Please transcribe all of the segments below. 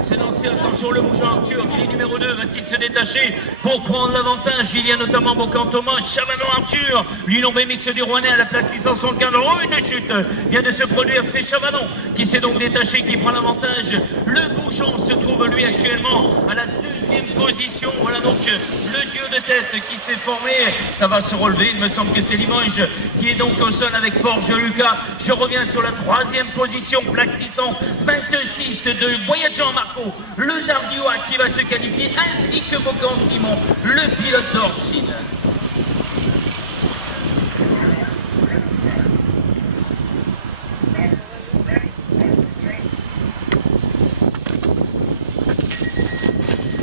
C'est lancé, attention, le bougeant Arthur, qui est numéro 2, va-t-il se détacher pour prendre l'avantage? Il y a notamment Bocan Thomas, Chavanon Arthur, l'Union BMX du Rouennais à la plaque 675. Oh, une chute vient de se produire, c'est Chavanon qui s'est donc détaché, qui prend l'avantage. Le bougeant se trouve lui actuellement à la deuxième position. Voilà donc le dieu de tête qui s'est formé, ça va se relever, il me semble que c'est Limoges qui est donc au sol avec Forge Lucas. Je reviens sur la troisième position, plaque 626 de Voyageant Marco, le Dardiois qui va se qualifier, ainsi que Bocan Simon, le pilote d'Orsine.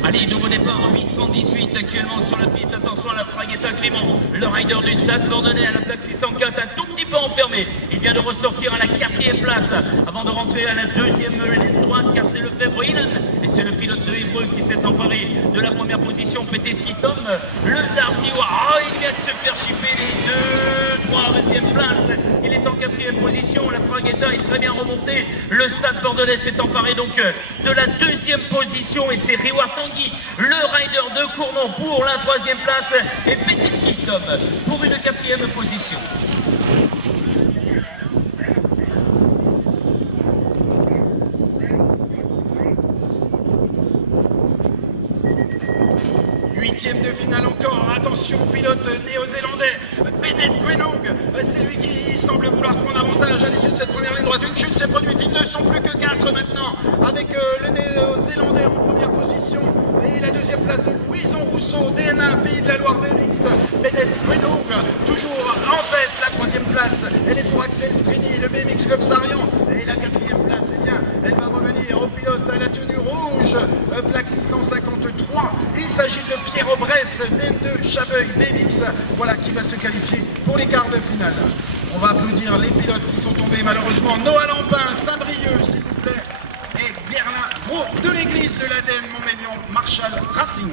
Allez, nouveau départ en 818 actuellement sur la piste. Attention à la Fraguetta Clément, le rider du Stade Bordelais à la plaque 604, un tout petit peu enfermé. Il vient de ressortir à la 4e place avant de rentrer à la 2e ligne droite, car c'est le Fèvre Ilan et c'est le pilote de Évreux qui s'est emparé de la première position. Peteski Tom, le Dardiois. Oh, il vient de se faire chipper les 2-3e place. Il est en 4e position. La Fraguetta est très bien remontée. Le Stade Bordelais s'est emparé donc de la 2e position et c'est Réouard Tanguy, le rider de Cournon pour la 3e place et Peteski Tom pour une 4e position. Huitième de finale encore, attention, pilote néo-zélandais, Bennett Quenoog, c'est lui qui semble vouloir prendre avantage à l'issue de cette première ligne droite. Une chute s'est produite, ils ne sont plus que 4 maintenant, avec le néo-zélandais en première position, et la 2e place de Louison Rousseau, DNA, Pays de la Loire BMX, Bennett Quenoog, toujours en tête, la 3e place, elle est pour Axel Strini, le BMX Club Sarian, et la 4e place, eh bien, elle va revenir au pilote à la tenue rouge, plaque 653, il s'agit de Pierre Aubresse, DM2 Chaveuil BMX, voilà qui va se qualifier pour les quarts de finale. On va applaudir les pilotes qui sont tombés malheureusement. Noah Lampin, Saint-Brieuc s'il vous plaît, et Guerlain Gros de l'église de l'Aden, Montmélian, Marshall Racing.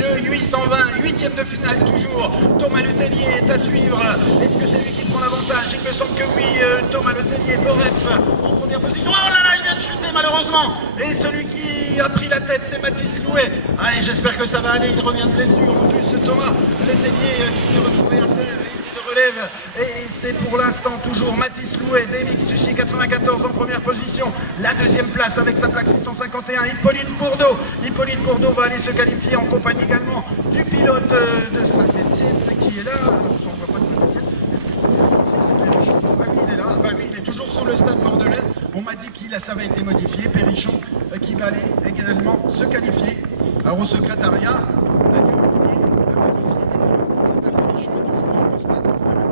Le 820, 8e de finale toujours, Thomas Letellier est à suivre, est-ce que c'est lui qui prend l'avantage? Il me semble que oui, Thomas Letellier, Boref en première position, oh là là, il vient de chuter malheureusement, et celui qui a pris la tête c'est Mathis Louet, allez, j'espère que ça va aller, il revient de blessure, en plus Thomas Letellier qui s'est retrouvé à terre, il se relève, et c'est pour l'instant toujours Mathis Louet, BMX Sushi 94 en première position, la 2e place avec sa plaque 651, Hippolyte Bourdeau va aller se qualifier en compagnie également du pilote de Saint-Etienne qui est là, alors j'en vois pas de Saint-Etienne, est-ce que c'est Perrichon? Bah oui, il est là, bah oui, il est toujours sur le Stade Bordelais, on m'a dit que ça va été modifié, Perrichon qui va aller également se qualifier. Alors au secrétariat, on a dû oublier de modifier les pilotes, Quentin Perrichon est toujours sur le Stade Bordelais.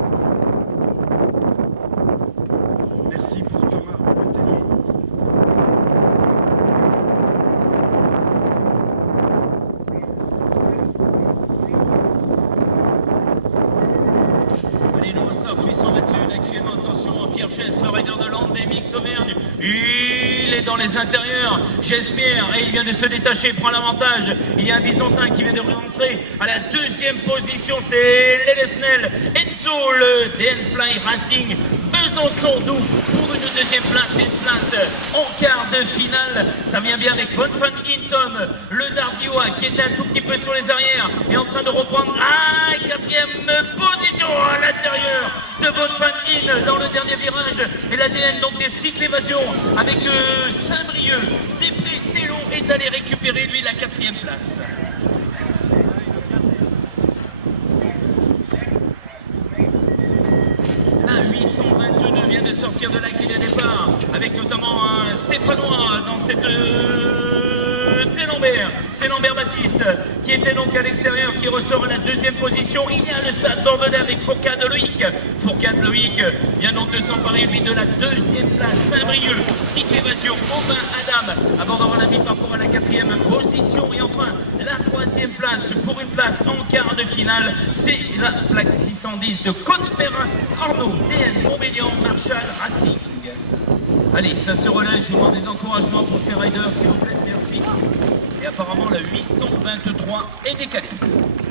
Merci pour Thomas Letellier. Actuellement, attention, Pierre Chess, le rider de Land BMX Auvergne, il est dans les intérieurs, Chess-Pierre, et il vient de se détacher, prend l'avantage, il y a un Bisontin qui vient de rentrer à la 2e position, c'est Lelesnel, Enzo, le DN Fly Racing, Besançon Doux pour une 2e place et une place en quart de finale, ça vient bien avec Von Van Hintom, le Dardiois qui était un tout petit peu sur les arrières et en train de reprendre la 4e position à l'intérieur de Von Van In dans le dernier virage et l'ADN donc des cycles évasion avec Saint-Brieuc, Després Tello est allé récupérer lui la 4e place. La 822 vient de sortir de la grille de départ avec notamment un Stéphanois dans cette c'est Lambert Baptiste qui était donc à l'extérieur, qui ressort à la 2e position. Il y a le Stade Bordelais avec Fourcade Loïc. Fourcade Loïc vient donc de s'emparer lui de la 2e place. Saint-Brieuc, cycle évasion, Aubin Adam avant d'avoir la mi-parcours à la 4e position. Et enfin la 3e place pour une place en quart de finale, c'est la plaque 610 de Côte-Perrin, Arnaud, DN, Montmélian, Marshall Racing. Allez, ça se relève, je vous demande des encouragements pour ces riders s'il vous plaît, merci. aussi. Et apparemment, le 823 est décalé.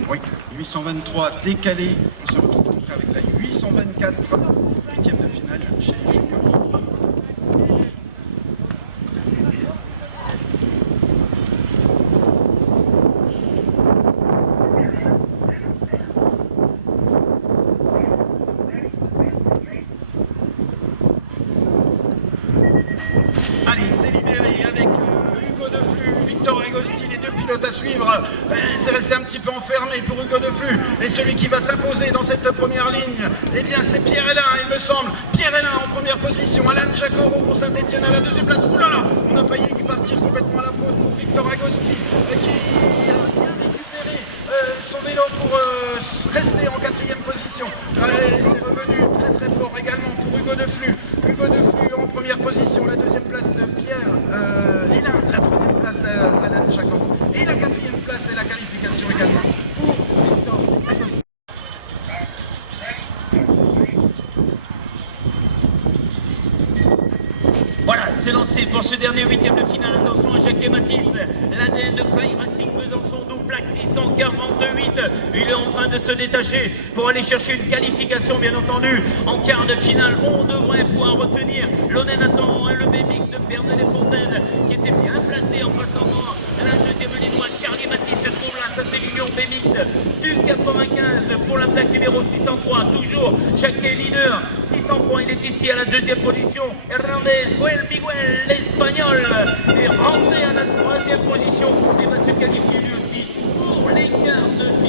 Oui, 823 décalé. On se retrouve donc avec la 824, huitième de finale chez Junior A. Allez, c'est libéré avec Hugo Deflux, Victor Agostini, les deux pilotes à suivre. C'est resté un petit peu enfermé pour Hugo Deflux. Et celui qui va s'imposer dans cette première ligne, eh bien c'est Pierre Hélin, il me semble. Pierre Hélin en première position, Alan Jacoro pour Saint-Etienne à la deuxième place. Ouh là là, on a failli partir complètement à la faute pour Victor Agostini qui a bien récupéré son vélo pour rester en quatrième position. C'est revenu très très fort également pour Hugo Deflux. Hugo Deflux en première position, la deuxième place de Pierre Hélin, la troisième place d'Alan Jacoro. Et la quatrième place et la qualification également pour Victor Agostini. Voilà, c'est lancé pour ce dernier huitième de finale. Attention à Jacques et Matisse. L'ADN de Fly Racing Besançon, double plaque 648. Il est en train de se détacher pour aller chercher une qualification, bien entendu. En quart de finale, on devrait pouvoir retenir Lonen Nathan, le BMX de Berne-les-Fontaines, qui était bien placé en passant à la deuxième ligne droite. Carly Matisse se trouve là, ça c'est l'Union BMX du 95 pour la plaque numéro 603. Toujours Jacques leader, 603, il est ici à la deuxième position. Hernandez, Miguel, l'Espagnol, est rentré à la troisième position et va se qualifier lui aussi pour les quarts de finale.